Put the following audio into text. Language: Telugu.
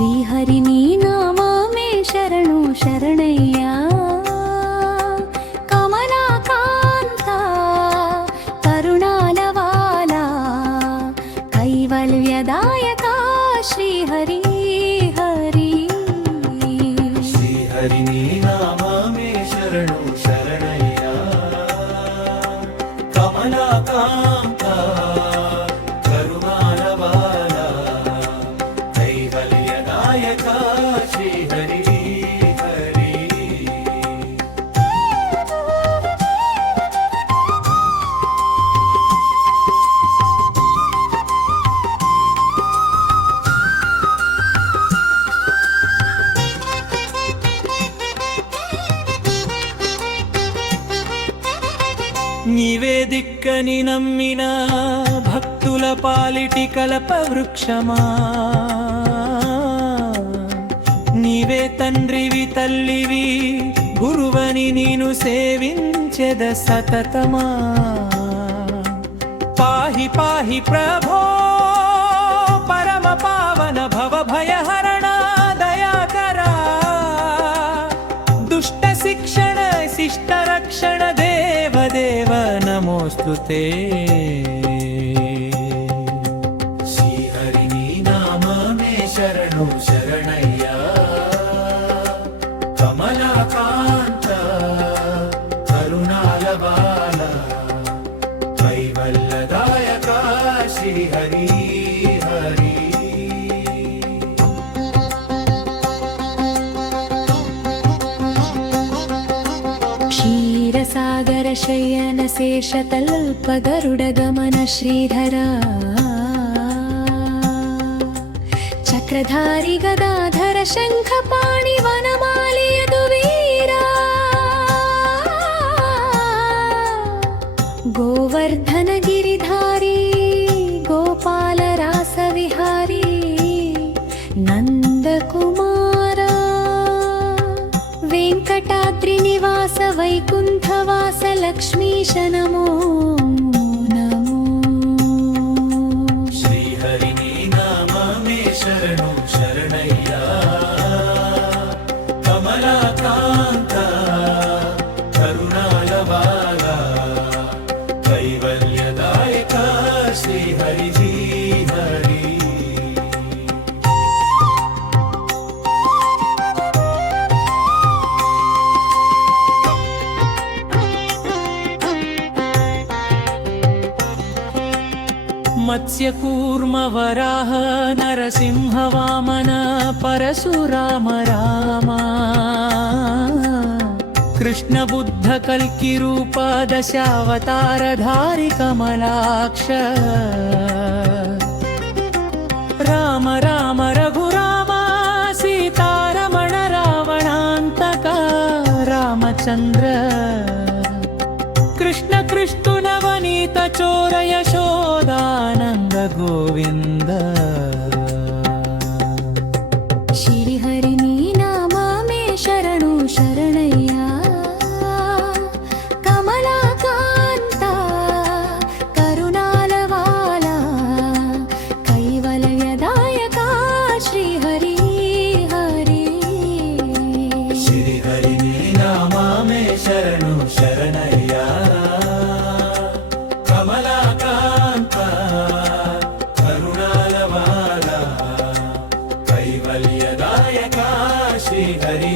శ్రీహరి నీ నామమే శరణు శరణయ్యా కమలాకాంత కరుణాలవాల కైవల్యదాయక శ్రీహరి హరి శ్రీహరి నీ నామమే శరణు శరణయ్యా కమలాకాంత కరుణాలవాల కైవల్యదాయక శ్రీహరి హరి. నీవే దిక్కని నమ్మిన భక్తుల పాలిటి కల్ప వృక్షమా, నీవే తండ్రివి తల్లివి గురువని నేను సేవించెద సతతమా. పాహి పాహి ప్రభో పరమ పావన భవ భయహరణ దయాకరా, దుష్ట శిక్షణ శిష్ట రక్షణ దేవదేవ నమోస్తుతే. శ్రీహరి నీ నామమే శరణు శరణయ్యా కమలాకాంత కరుణాలవాల కైవల్యదాయక శ్రీహరి హరి. క్షీరసాగర శయన శేషతల్ప గరుడ గమన శ్రీధరా, చక్రధారి గదాధర శంఖపాణి వనమాలి యదువీరా, గోవర్ధన గిరిధారి గోపాల రాస విహారీ నందకుమారా, వెంకటాద్రి నివాస వైకుంఠవాస లక్ష్మీశ నమో నమో. శ్రీహరి నీ నామమే శరణు శరణయ్యా కమలాకాంత కరుణాలవాల కైవల్యదాయక శ్రీహరి హరి. మత్స్యకూర్మ వరాహ నరసింహ వామన పరశురామ రామ, కృష్ణ బుద్ధ కల్కి రూప దశావతారధారి కమలాక్ష, రామ రామ రఘురామ సీతారమణ రావణాంతక రామచంద్ర, కృష్ణ కృష్ణు నవనీత చోర యశోదానంద గోవింద. శ్రీహరి నీ నామమే శరణు శరణయ్యా కమలాకాంత కరుణాలవాల కైవల్యదాయక శ్రీహరి హరి. శ్రీహరి నీ నామమే శరణు శరణయ్యా కమలాకాంత కరుణాలవాల కైవల్యదాయక శ్రీహరి.